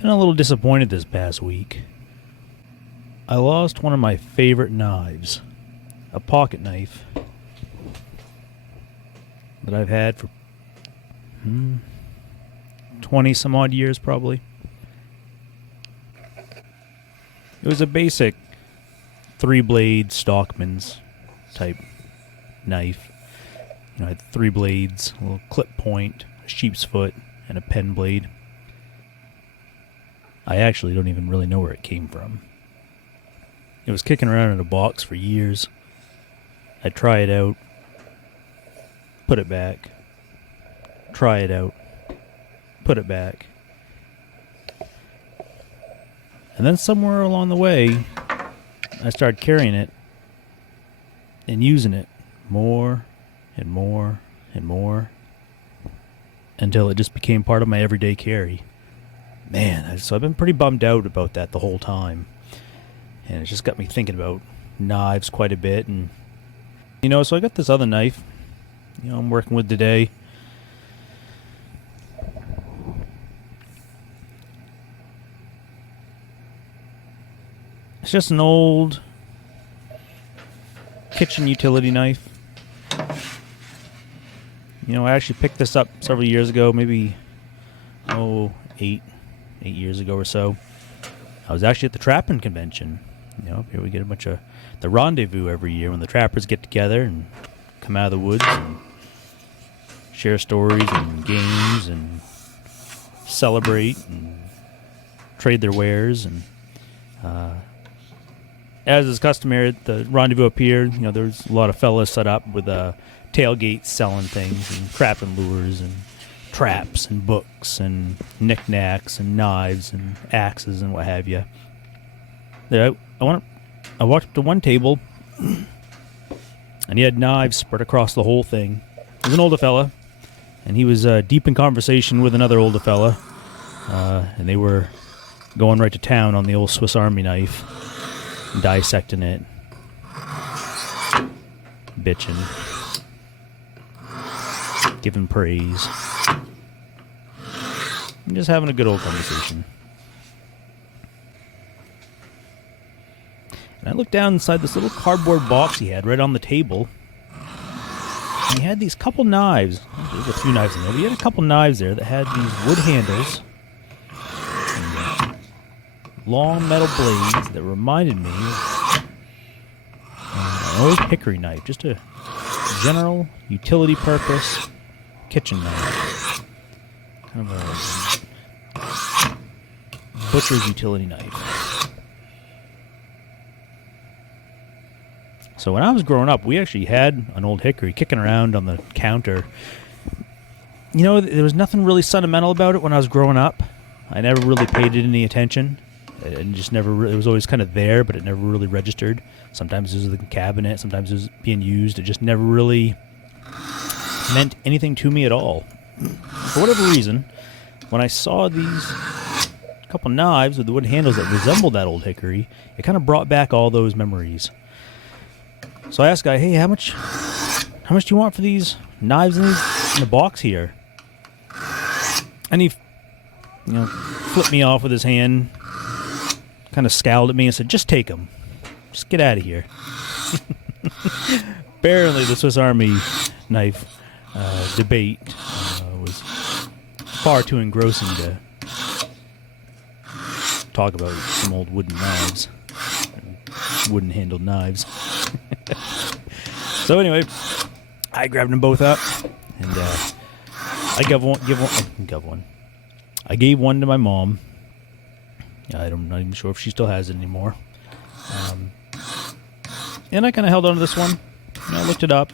Been a little disappointed this past week. I lost one of my favorite knives, a pocket knife that I've had for 20 some odd years probably. It was a basic 3-blade Stockman's type knife. You know, it had 3 blades, a little clip point, a sheep's foot, and a pen blade. I actually don't even really know where it came from. It was kicking around in a box for years. I'd try it out, put it back, try it out, put it back. And then somewhere along the way, I started carrying it and using it more and more and more until it just became part of my everyday carry. Man, so I've been pretty bummed out about that the whole time. And it just got me thinking about knives quite a bit. And, so I got this other knife, I'm working with today. It's just an old kitchen utility knife. I actually picked this up several years ago, maybe, 8 years ago or so. I was actually at the trapping convention. Here we get a bunch of the rendezvous every year when the trappers get together and come out of the woods and share stories and games and celebrate and trade their wares. And as is customary at the rendezvous up here, there's a lot of fellas set up with tailgates selling things and trapping lures and traps and books and knickknacks and knives and axes and what have you. I walked up to one table, and he had knives spread across the whole thing. He was an older fella, and he was deep in conversation with another older fella, and they were going right to town on the old Swiss Army knife, dissecting it, bitching, giving praise. I'm just having a good old conversation. And I looked down inside this little cardboard box he had right on the table. And he had these couple knives. There's a few knives in there, but he had a couple knives there that had these wood handles and long metal blades that reminded me of an old hickory knife. Just a general utility purpose kitchen knife. Kind of a butcher's utility knife. So when I was growing up, we actually had an old hickory kicking around on the counter. There was nothing really sentimental about it when I was growing up. I never really paid it any attention. And just never it was always kind of there, but it never really registered. Sometimes it was in the cabinet, sometimes it was being used. It just never really meant anything to me at all. For whatever reason, when I saw these couple knives with the wood handles that resembled that old hickory, it kind of brought back all those memories. So I asked the guy, "Hey, how much do you want for these knives in the box here?" And he, flipped me off with his hand, kind of scowled at me and said, "Just take them. Just get out of here." Apparently, the Swiss Army knife debate was far too engrossing to talk about some old wooden knives, wooden-handled knives. So anyway, I grabbed them both up, and I gave one to my mom. I'm not even sure if she still has it anymore. And I kind of held on to this one. I looked it up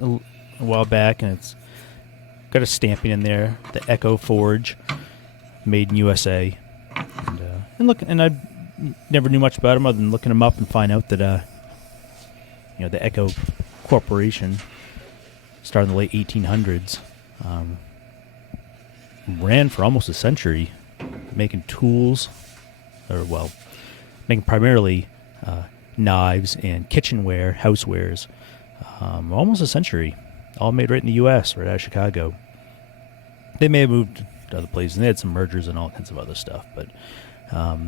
a while back, and it's got a stamping in there, the Echo Forge, made in USA. And I never knew much about them other than looking them up and find out that the Echo Corporation started in the late 1800s, ran for almost a century, making tools, making primarily knives and kitchenware, housewares, almost a century, all made right in the U.S., right out of Chicago. They may have moved to other places. And they had some mergers and all kinds of other stuff. But I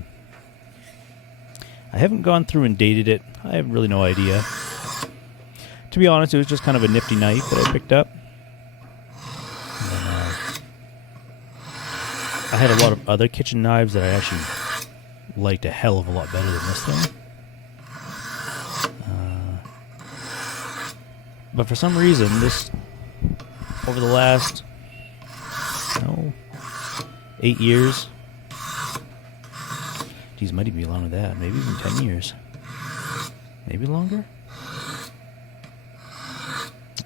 haven't gone through and dated it. I have really no idea. To be honest, it was just kind of a nifty knife that I picked up. And, I had a lot of other kitchen knives that I actually liked a hell of a lot better than this thing. But for some reason, this, over the last, 8 years, geez, might even be longer than that, maybe even 10 years, maybe longer?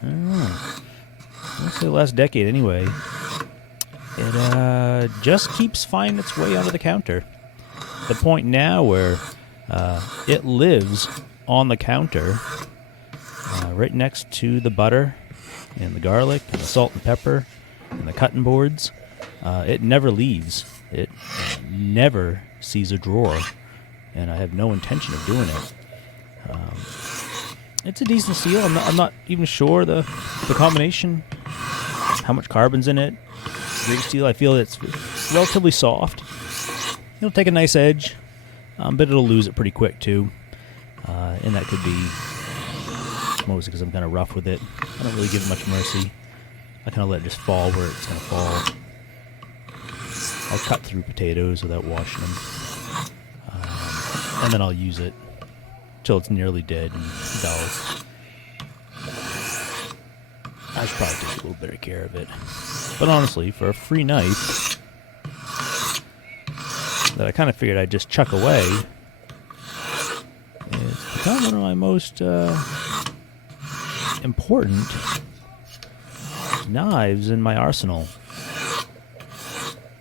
I don't know. Let's say the last decade anyway. It just keeps finding its way onto the counter. The point now where it lives on the counter right next to the butter and the garlic and the salt and pepper and the cutting boards. It never leaves. It never sees a drawer, and I have no intention of doing it. It's a decent steel. I'm not even sure the combination, how much carbon's in it. Great steel. I feel it's relatively soft. It'll take a nice edge, but it'll lose it pretty quick too. And that could be mostly because I'm kind of rough with it. I don't really give it much mercy. I kind of let it just fall where it's going to fall. I'll cut through potatoes without washing them. And then I'll use it till it's nearly dead and dull. I should probably take a little better care of it. But honestly, for a free knife that I kind of figured I'd just chuck away, it's become one of my most important knives in my arsenal.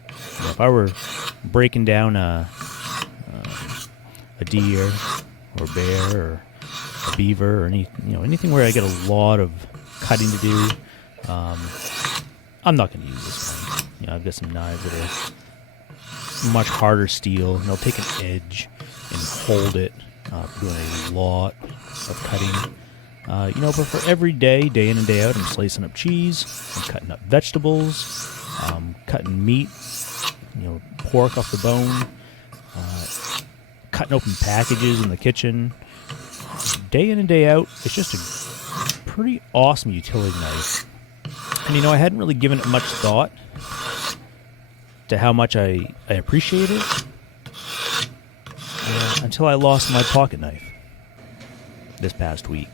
If I were breaking down a deer or a bear or a beaver or anything where I get a lot of cutting to do, I'm not going to use this one. I've got some knives that are much harder steel, and they'll take an edge and hold it, doing a lot of cutting. But for every day, day in and day out, I'm slicing up cheese, I'm cutting up vegetables, cutting meat, pork off the bone, cutting open packages in the kitchen. Day in and day out, it's just a pretty awesome utility knife. And I hadn't really given it much thought to how much I appreciate it until I lost my pocket knife this past week.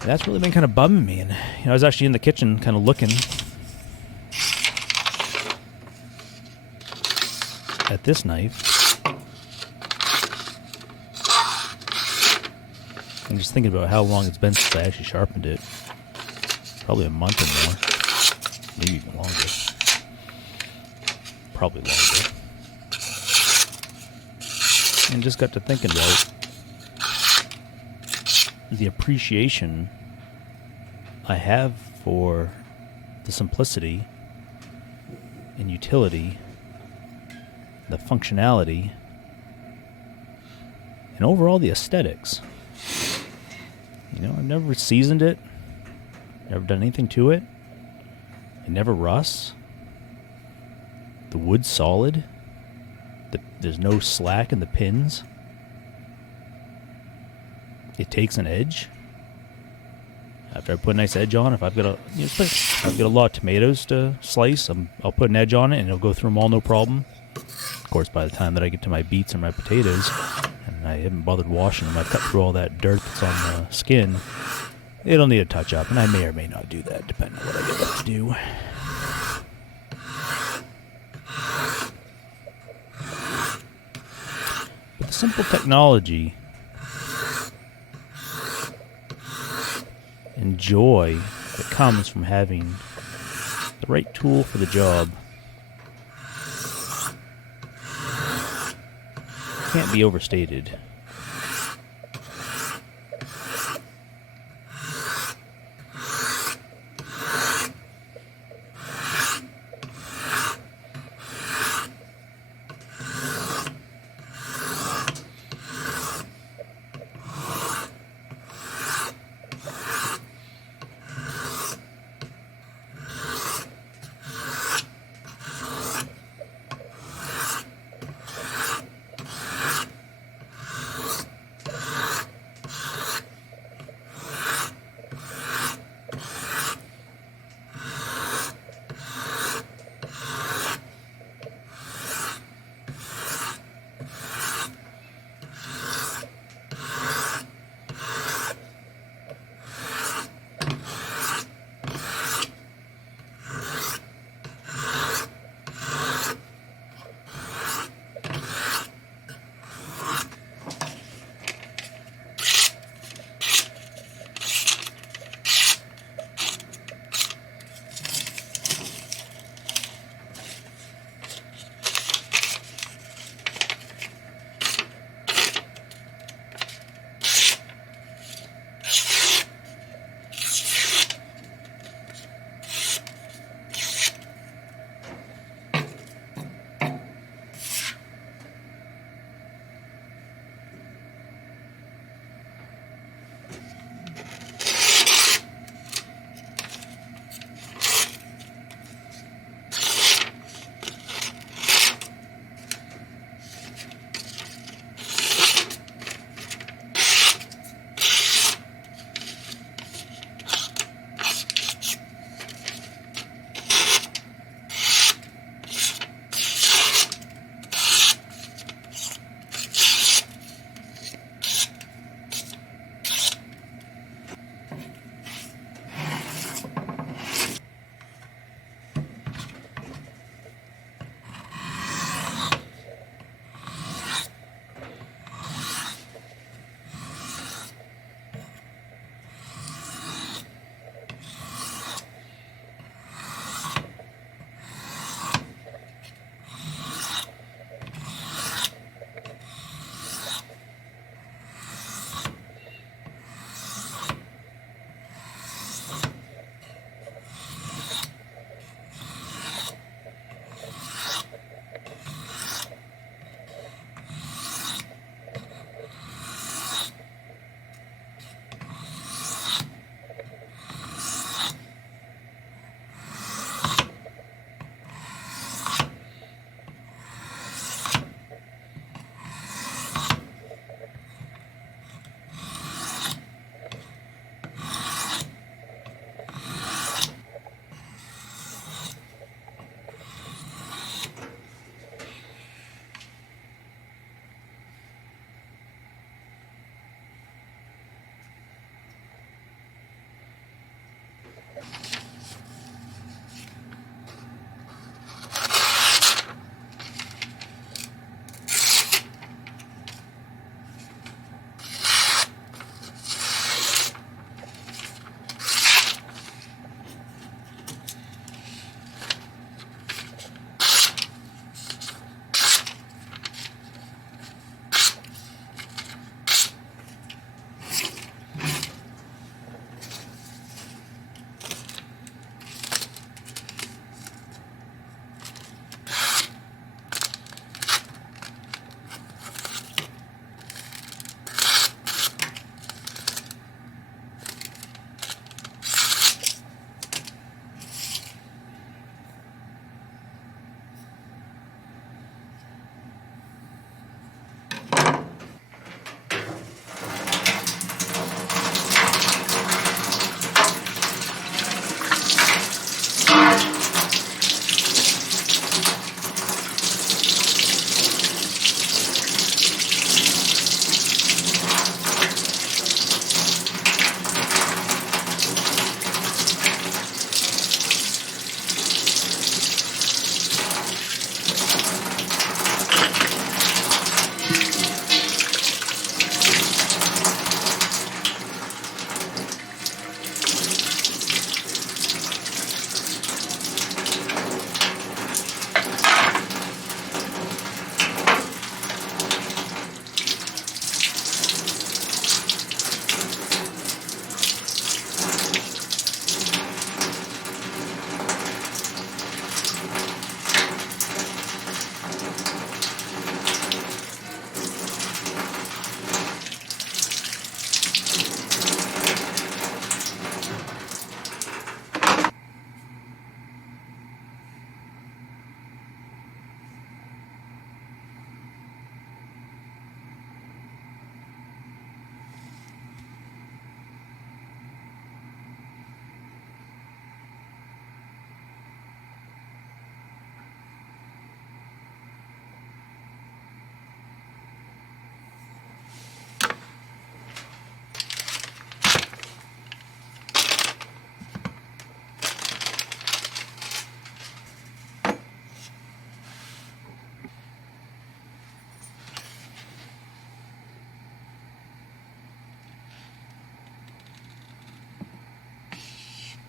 And that's really been kind of bumming me. And I was actually in the kitchen kind of looking at this knife. I'm just thinking about how long it's been since I actually sharpened it. Probably a month or more. Maybe even longer. Probably longer. And just got to thinking about the appreciation I have for the simplicity and utility, the functionality, and overall the aesthetics. I've never seasoned it, never done anything to it. It never rusts. The wood's solid. There's no slack in the pins. It takes an edge. After I put a nice edge on, if I've got a lot of tomatoes to slice, I'll put an edge on it and it'll go through them all no problem. Of course, by the time that I get to my beets or my potatoes, and I haven't bothered washing them, I've cut through all that dirt that's on the skin. It'll need a touch up, and I may or may not do that, depending on what I get left to do. But the simple technology and joy that comes from having the right tool for the job can't be overstated.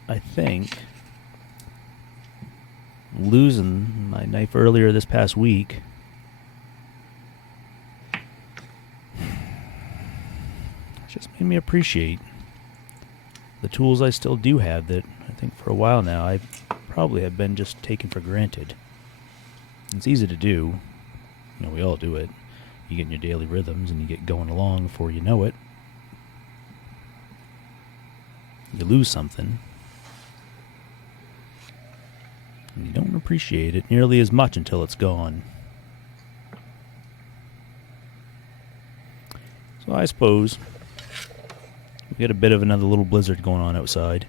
I think, losing my knife earlier this past week just made me appreciate the tools I still do have that I think for a while now I probably have been just taken for granted. It's easy to do. You know, we all do it. You get in your daily rhythms and you get going along before you know it. You lose something and you don't appreciate it nearly as much until it's gone. So I suppose we got a bit of another little blizzard going on outside.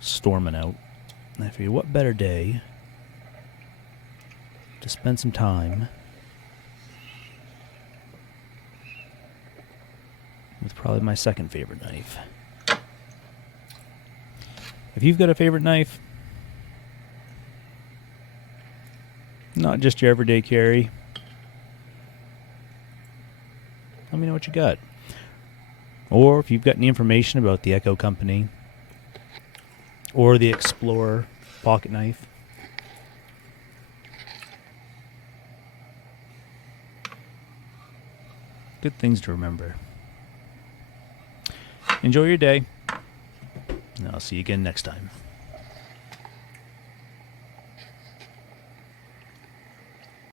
Storming out. And I figured, what better day to spend some time with probably my second favorite knife. If you've got a favorite knife, not just your everyday carry, let me know what you got. Or if you've got any information about the Echo Company or the Explorer pocket knife, good things to remember. Enjoy your day, and I'll see you again next time.